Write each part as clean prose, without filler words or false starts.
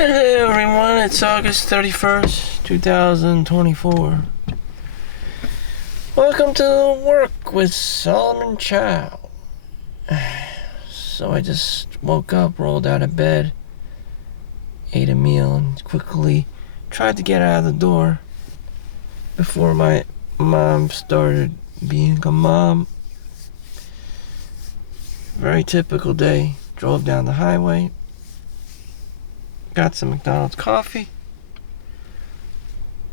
Hello everyone, it's August 31st, 2024. Welcome to Work with Solomon Chau. So I just woke up, rolled out of bed, ate a meal, and quickly tried to get out of the door before my mom started being a mom. Very typical day. Drove down the highway, got some McDonald's coffee.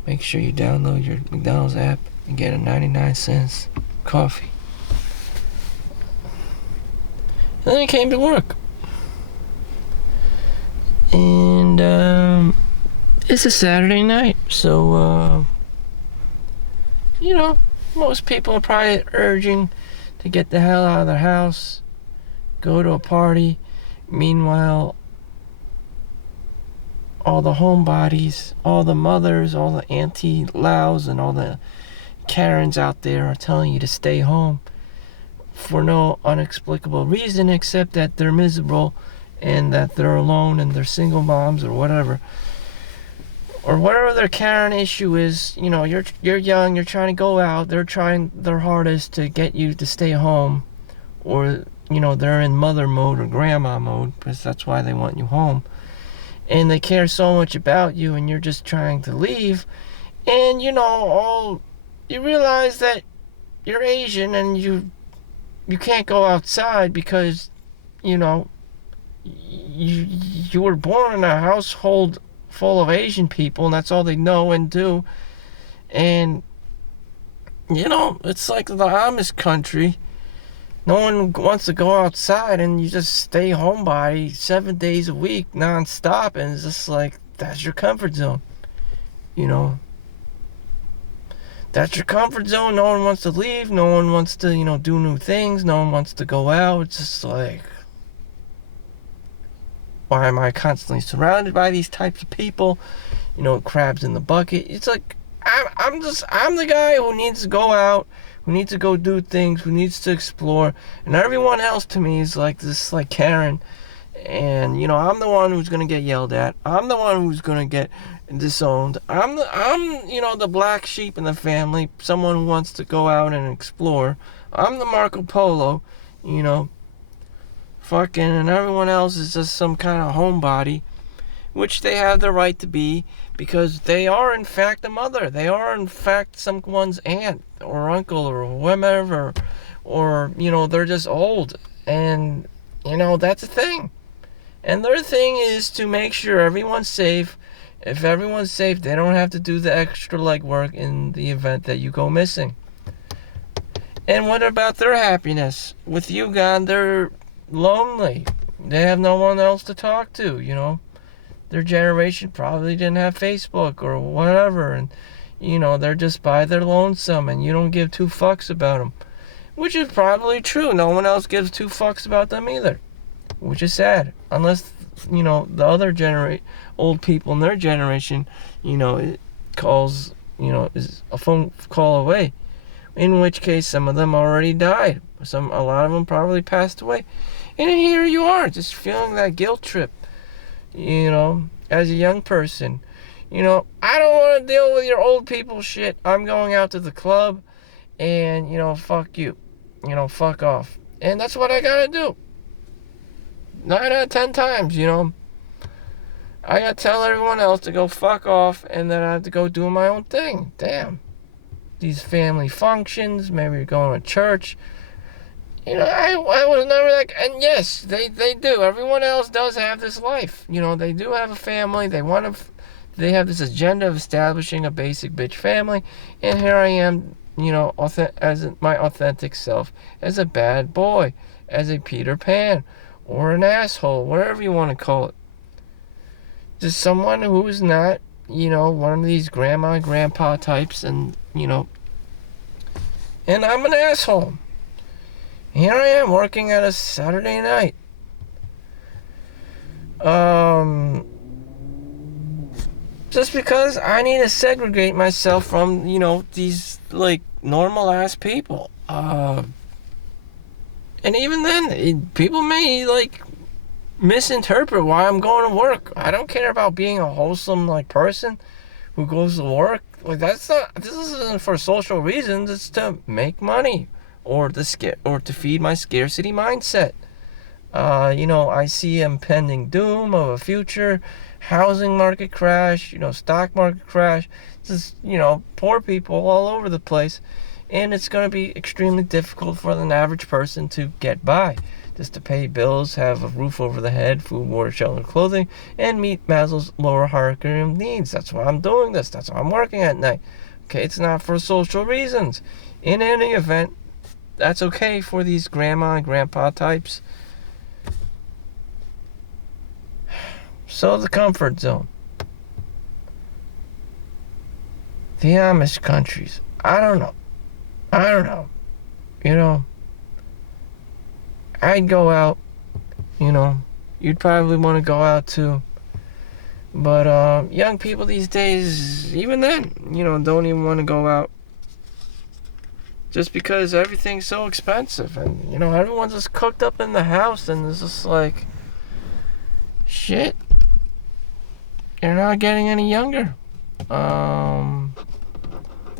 Make sure you download your McDonald's app and get a 99-cent coffee. And then I came to work. And it's a Saturday night, so most people are probably urging to get the hell out of their house, go to a party. Meanwhile, all the homebodies, all the mothers, all the Auntie Laos, and all the Karens out there are telling you to stay home for no inexplicable reason except that they're miserable and that they're alone and they're single moms or whatever. Or whatever their Karen issue is. You're young, you're trying to go out, they're trying their hardest to get you to stay home. Or, they're in mother mode or grandma mode because that's why they want you home. And they care so much about you and you're just trying to leave. And, you realize that you're Asian and you can't go outside because, you were born in a household full of Asian people and that's all they know and do. And, it's like the Amish country. No one wants to go outside and you just stay homebody 7 days a week non-stop, and it's just like, that's your comfort zone. That's your comfort zone. No one wants to leave. No one wants to, do new things. No one wants to go out. It's just like, why am I constantly surrounded by these types of people? Crabs in the bucket. It's like, I'm the guy who needs to go out, who needs to go do things, who needs to explore, and everyone else to me is like this, like Karen, and I'm the one who's gonna get yelled at. I'm the one who's gonna get disowned. I'm the black sheep in the family, someone who wants to go out and explore. I'm the Marco Polo, fucking, and everyone else is just some kind of homebody, which they have the right to be, because they are in fact a mother. They are in fact someone's aunt or uncle or whomever, or they're just old, and that's a thing. And their thing is to make sure everyone's safe. If everyone's safe, they don't have to do the extra legwork in the event that you go missing. And what about their happiness? With you gone, they're lonely. They have no one else to talk to, Their generation probably didn't have Facebook or whatever, and they're just by their lonesome and you don't give two fucks about them, which is probably true. No one else gives two fucks about them either, which is sad, unless the other old people in their generation it calls, is a phone call away, in which case some of them already died, a lot of them probably passed away, and here you are just feeling that guilt trip. As a young person, I don't want to deal with your old people shit. I'm going out to the club and, fuck you. Fuck off. And that's what I gotta do. 9 out of 10 times, I gotta tell everyone else to go fuck off, and then I have to go do my own thing. Damn. These family functions, maybe you're going to church. I was never like, and yes, they do. Everyone else does have this life. They do have a family. They have this agenda of establishing a basic bitch family. And here I am, as my authentic self, as a bad boy, as a Peter Pan, or an asshole, whatever you want to call it. Just someone who is not, one of these grandma and grandpa types, and I'm an asshole. Here I am working at a Saturday night. Just because I need to segregate myself from, these, like, normal ass people. And even then, people may, like, misinterpret why I'm going to work. I don't care about being a wholesome like person who goes to work. Like that's not. This isn't for social reasons. It's to make money, or to feed my scarcity mindset. I see impending doom of a future housing market crash. Stock market crash. Just poor people all over the place, and it's going to be extremely difficult for an average person to get by. Just to pay bills, have a roof over the head, food, water, shelter, clothing, and meet Maslow's lower hierarchy of needs. That's why I'm doing this. That's why I'm working at night. Okay, it's not for social reasons. In any event, that's okay for these grandma and grandpa types. So the comfort zone. The Amish countries. I don't know. I'd go out. You'd probably want to go out too. But young people these days, even then, don't even want to go out. Just because everything's so expensive. And, everyone's just cooked up in the house and it's just like, shit. You're not getting any younger. The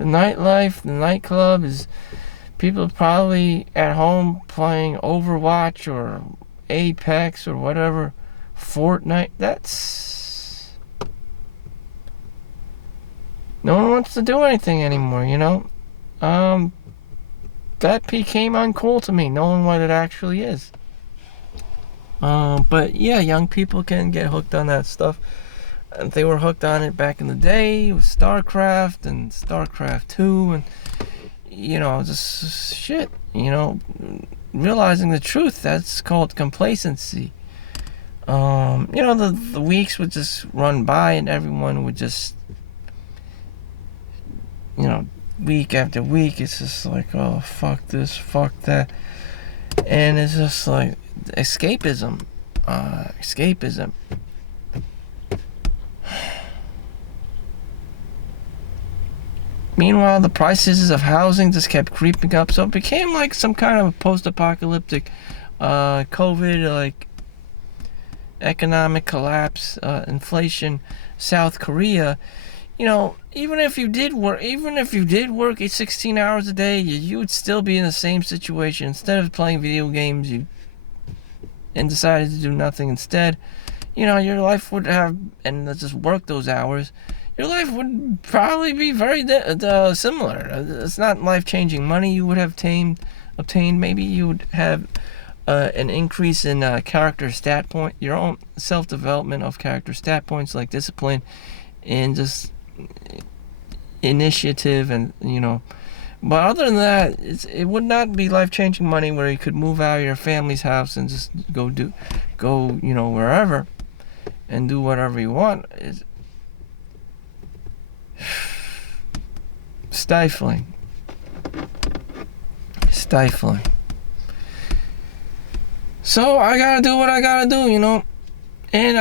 nightlife, the nightclub is people probably at home playing Overwatch or Apex or whatever, Fortnite. No one wants to do anything anymore, that became uncool to me, knowing what it actually is. But yeah, young people can get hooked on that stuff. And they were hooked on it back in the day with StarCraft and StarCraft 2 and just shit, realizing the truth. That's called complacency. The weeks would just run by and everyone would just, week after week, it's just like, oh, fuck this, fuck that. And it's just like escapism. Meanwhile, the prices of housing just kept creeping up, so it became like some kind of post-apocalyptic COVID, like economic collapse, inflation, South Korea. Even if you did work 16 hours a day, you would still be in the same situation. Instead of playing video games, and decided to do nothing instead. Your life would have, and just work those hours. Your life would probably be very similar. It's not life-changing money you would have obtained. Maybe you would have an increase in character stat point, your own self-development of character stat points like discipline and just initiative and, But other than that, it would not be life-changing money where you could move out of your family's house and just go wherever and do whatever you want. It's stifling. So I gotta do what I gotta do, And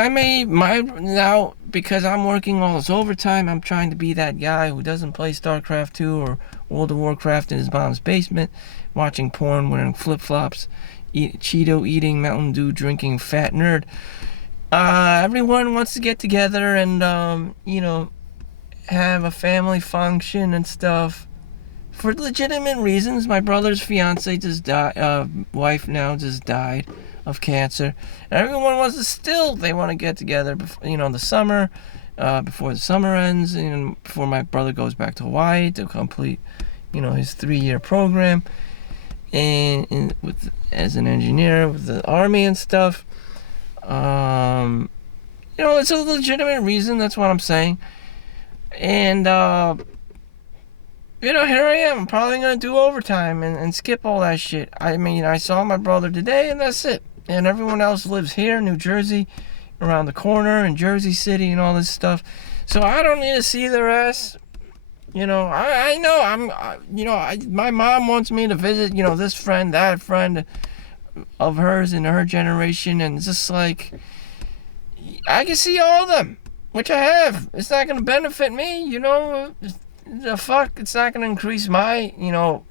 now, because I'm working all this overtime, I'm trying to be that guy who doesn't play StarCraft 2 or World of Warcraft in his mom's basement, watching porn, wearing flip-flops, Cheeto eating, Mountain Dew drinking, fat nerd. Everyone wants to get together and, have a family function and stuff for legitimate reasons. My brother's fiance wife now just died of cancer, and everyone wants to they want to get together before, the summer, before the summer ends, and before my brother goes back to Hawaii to complete, his 3-year program, and as an engineer with the Army and stuff. It's a legitimate reason. That's what I'm saying. And, here I am. I'm probably going to do overtime and skip all that shit. I saw my brother today, and that's it. And everyone else lives here, New Jersey, around the corner, in Jersey City, and all this stuff. So I don't need to see their ass. I know, my mom wants me to visit, this friend, that friend of hers in her generation, and it's just like, I can see all of them. Which I have. It's not going to benefit me, The fuck? It's not going to increase my,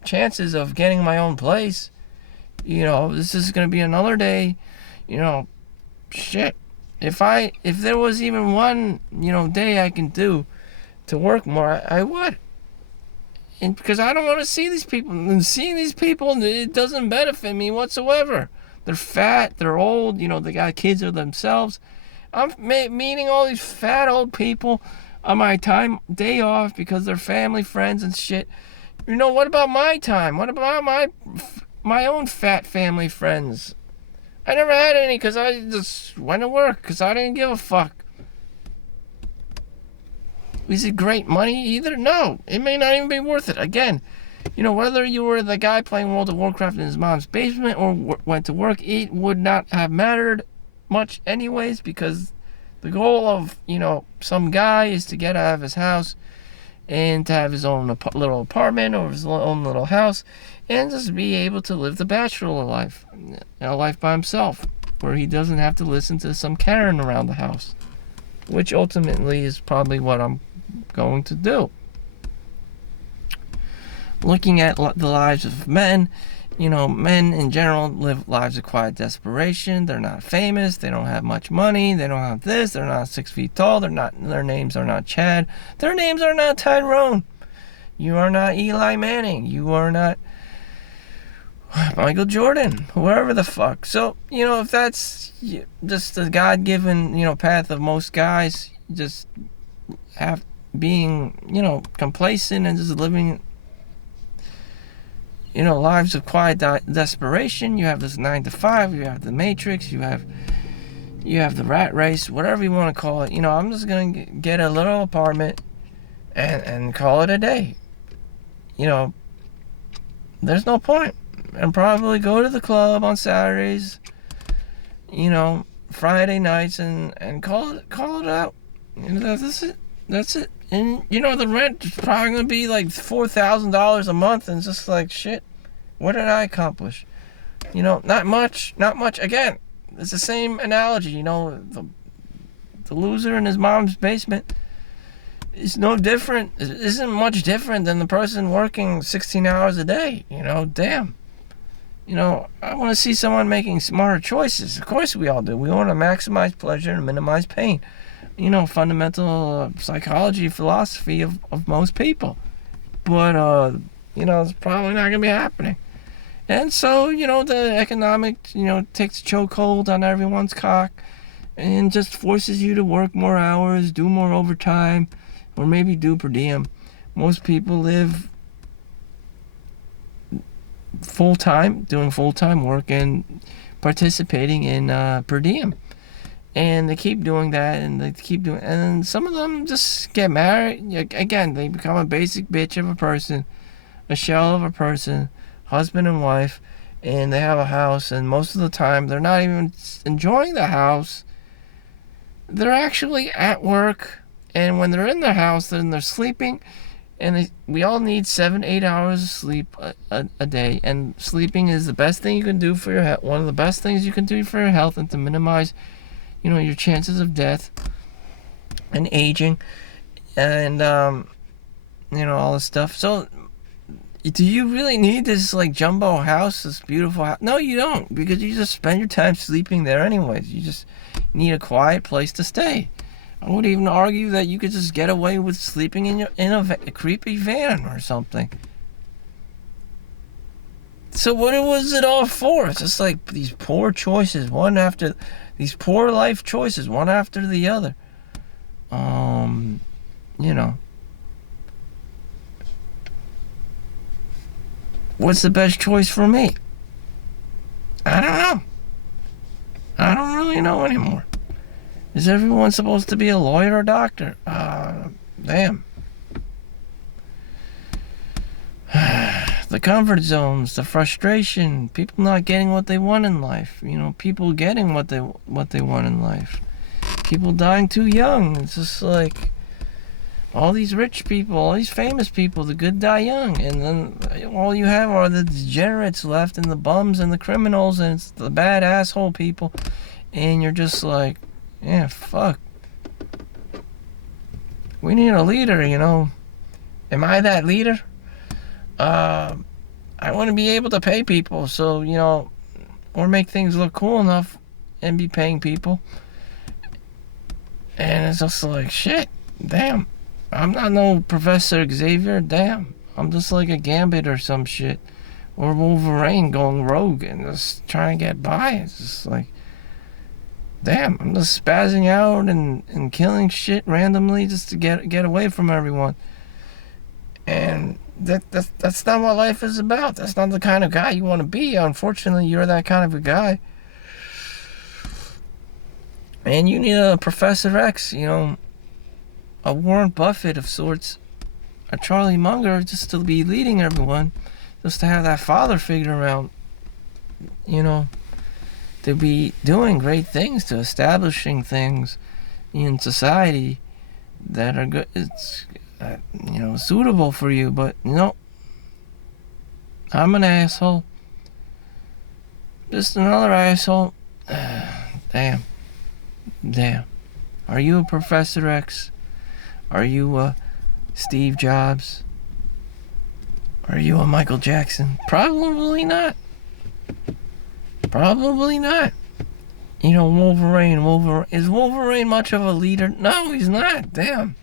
chances of getting my own place. This is going to be another day, shit. If there was even one, day I can do to work more, I would. And because I don't want to see these people. And seeing these people, it doesn't benefit me whatsoever. They're fat, they're old, they got kids of themselves. I'm meeting all these fat old people on my day off because they're family, friends, and shit. What about my time? What about my own fat family friends? I never had any because I just went to work because I didn't give a fuck. Is it great money either? No, it may not even be worth it. Again, whether you were the guy playing World of Warcraft in his mom's basement or went to work, it would not have mattered much anyways, because the goal of, some guy is to get out of his house and to have his own little apartment or his own little house and just be able to live the bachelor life, a life by himself, where he doesn't have to listen to some Karen around the house, which ultimately is probably what I'm going to do. Looking at the lives of men, men in general live lives of quiet desperation. They're not famous. They don't have much money. They don't have this. They're not 6 feet tall. Their names are not Chad. Their names are not Tyrone. You are not Eli Manning. You are not Michael Jordan. Whoever the fuck. So, if that's just the God-given, path of most guys, just being, complacent and just living lives of quiet desperation. You have this 9 to 5, you have the Matrix, you have the rat race, whatever you want to call it. I'm just going to get a little apartment and call it a day. There's no point. And probably go to the club on Saturdays, Friday nights and call it out. That's it. And, the rent is probably going to be like $4,000 a month. And it's just like, shit, what did I accomplish? Not much. Again, it's the same analogy. The loser in his mom's basement is no different. It isn't much different than the person working 16 hours a day. Damn. I want to see someone making smarter choices. Of course we all do. We want to maximize pleasure and minimize pain. Fundamental psychology, philosophy of most people. But, it's probably not going to be happening. And so, the economic, takes a chokehold on everyone's cock and just forces you to work more hours, do more overtime, or maybe do per diem. Most people live doing full-time work and participating in per diem. And they keep doing that, and some of them just get married. Again, they become a basic bitch of a person, a shell of a person, husband and wife, and they have a house, and most of the time, they're not even enjoying the house. They're actually at work, and when they're in their house, then they're sleeping, and we all need 7-8 hours of sleep a day, and sleeping is the best thing you can do for your health, one of the best things you can do for your health, and to minimize your chances of death and aging and, all this stuff. So, do you really need this, jumbo house, this beautiful house? No, you don't, because you just spend your time sleeping there anyways. You just need a quiet place to stay. I would even argue that you could just get away with sleeping in a creepy van or something. So what was it all for? It's just like these poor choices, these poor life choices, one after the other. What's the best choice for me? I don't know. I don't really know anymore. Is everyone supposed to be a lawyer or doctor? Damn. The comfort zones, the frustration, people not getting what they want in life. People getting what they want in life. People dying too young. It's just like all these rich people, all these famous people, the good die young, and then all you have are the degenerates left, and the bums and the criminals, and it's the bad asshole people, and you're just like, yeah, fuck. We need a leader, Am I that leader? I want to be able to pay people, so, or make things look cool enough and be paying people. And it's just like, shit, damn. I'm not no Professor Xavier, damn. I'm just like a Gambit or some shit. Or Wolverine going rogue and just trying to get by. It's just like, damn, I'm just spazzing out and killing shit randomly just to get away from everyone. And that's not what life is about. That's not the kind of guy you want to be. Unfortunately, you're that kind of a guy. And you need a Professor X, a Warren Buffett of sorts, a Charlie Munger, just to be leading everyone, just to have that father figure around, to be doing great things, to establishing things in society that are good. It's suitable for you. But I'm an asshole, just another asshole. Damn. Are you a Professor X? Are you a Steve Jobs? Are you a Michael Jackson? Probably not. Wolverine. Is Wolverine much of a leader? No, he's not. Damn.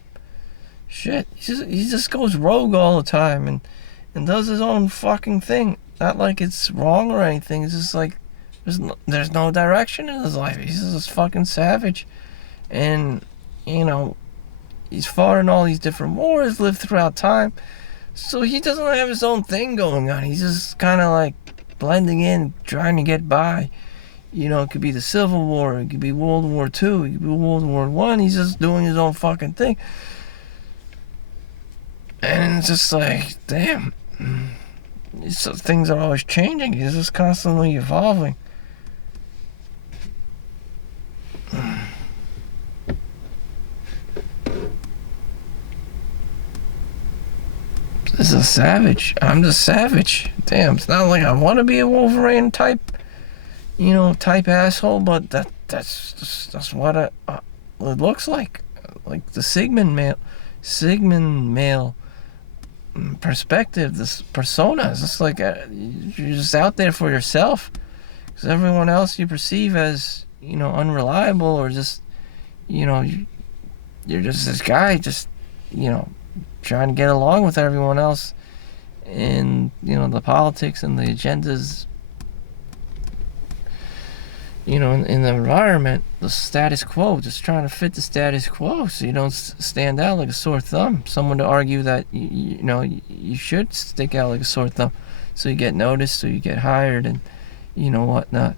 Shit. He just goes rogue all the time and does his own fucking thing. Not like it's wrong or anything. It's just like there's no direction in his life. He's just fucking savage. And, he's fought in all these different wars, lived throughout time. So he doesn't have his own thing going on. He's just kind of like blending in, trying to get by. It could be the Civil War. It could be World War II. It could be World War I. He's just doing his own fucking thing. And it's just like, damn. Things are always changing. He's just constantly evolving. This is a savage. I'm just savage. Damn, it's not like I want to be a Wolverine type, type asshole, but that's what it looks like. Like the Sigmund male perspective, this persona is just like you're just out there for yourself, because everyone else you perceive as unreliable, or just you're just this guy just trying to get along with everyone else in the politics and the agendas in the environment, the status quo, just trying to fit the status quo so you don't stand out like a sore thumb. Someone to argue that you should stick out like a sore thumb so you get noticed, so you get hired, and whatnot.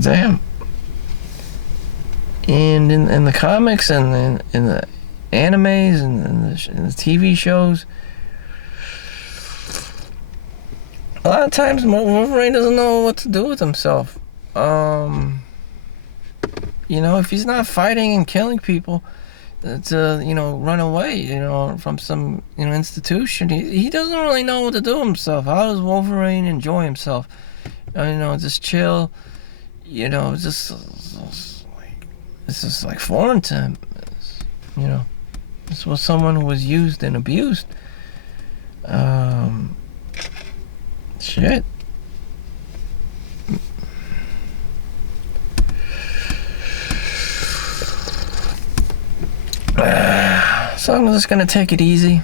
Damn. And in the comics and in the animes and the TV shows, a lot of times Wolverine doesn't know what to do with himself. If he's not fighting and killing people to run away from some institution, he doesn't really know what to do with himself. How does Wolverine enjoy himself? Just chill. It's just like foreign to him. This was someone who was used and abused. Shit. So I'm just gonna take it easy.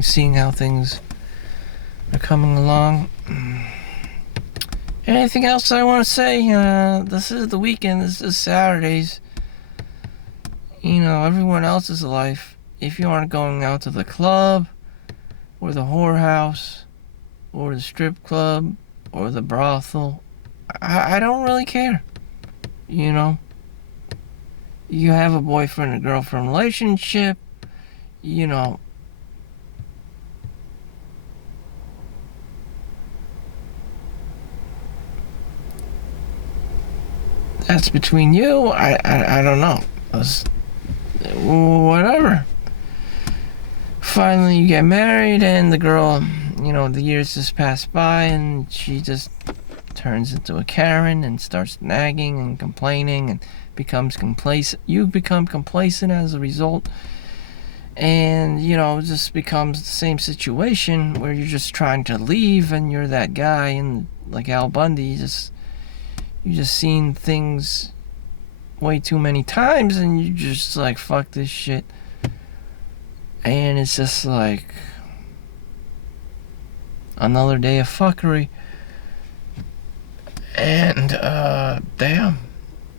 Seeing how things are coming along. Anything else I want to say? This is the weekend. This is Saturdays. Everyone else's life. If you aren't going out to the club, or the whorehouse, or the strip club, or the brothel, I don't really care. You have a boyfriend and girlfriend relationship, that's between you. I don't know. Whatever. Finally, you get married, and the girl, the years just pass by, and she just turns into a Karen and starts nagging and complaining and becomes complacent. You become complacent as a result, And, it just becomes the same situation where you're just trying to leave and you're that guy and like Al Bundy, you just seen things way too many times and you just like, fuck this shit. And it's just like another day of fuckery. And damn,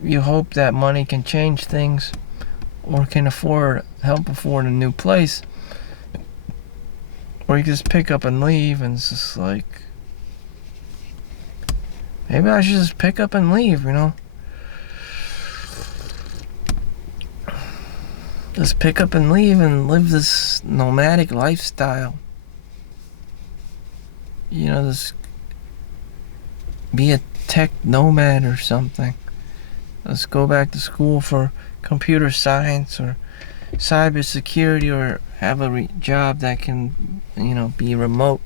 you hope that money can change things or can help afford a new place, or you just pick up and leave. And it's just like, maybe I should just pick up and leave, just pick up and leave and live this nomadic lifestyle. Just be a tech nomad or something. Let's go back to school for computer science or cybersecurity, or have a job that can, be remote.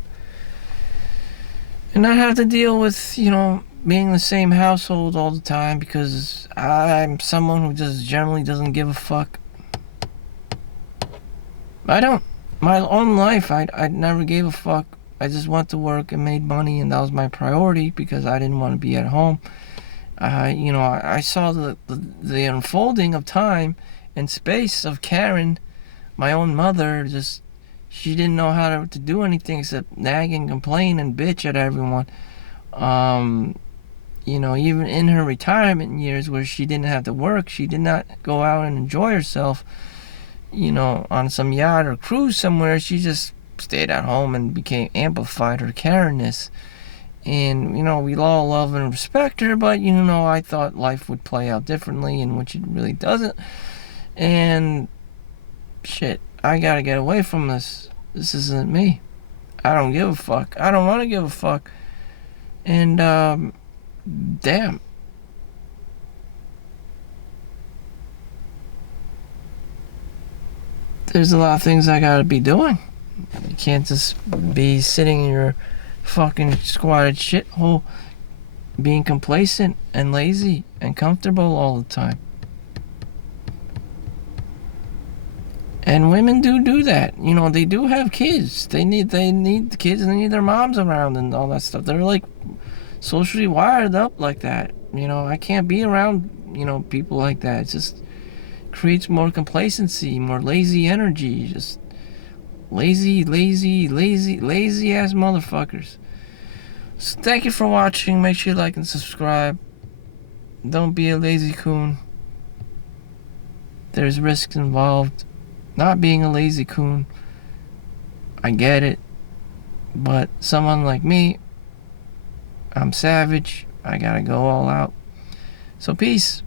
And not have to deal with, being in the same household all the time, because I'm someone who just generally doesn't give a fuck. I don't. My own life, I never gave a fuck. I just went to work and made money, and that was my priority because I didn't want to be at home. I saw the unfolding of time and space of Karen, my own mother. She didn't know how to do anything except nag and complain and bitch at everyone. Even in her retirement years where she didn't have to work, she did not go out and enjoy herself, on some yacht or cruise somewhere. She just stayed at home and amplified her Karen-ness. And, we all love and respect her, but, I thought life would play out differently, in which it really doesn't. And, shit, I gotta get away from this. This isn't me. I don't give a fuck. I don't want to give a fuck. And, damn. There's a lot of things I gotta be doing. You can't just be sitting in your fucking squatted shithole being complacent and lazy and comfortable all the time. And women do that. They do have kids. They need the kids, and they need their moms around and all that stuff. They're like socially wired up like that. I can't be around, people like that. It just creates more complacency, more lazy energy. Just lazy ass motherfuckers. So thank you for watching. Make sure you like and subscribe. Don't be a lazy coon. There's risks involved. Not being a lazy coon. I get it. But someone like me, I'm savage. I gotta go all out. So peace.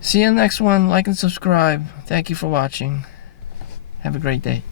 See you in the next one. Like and subscribe. Thank you for watching. Have a great day.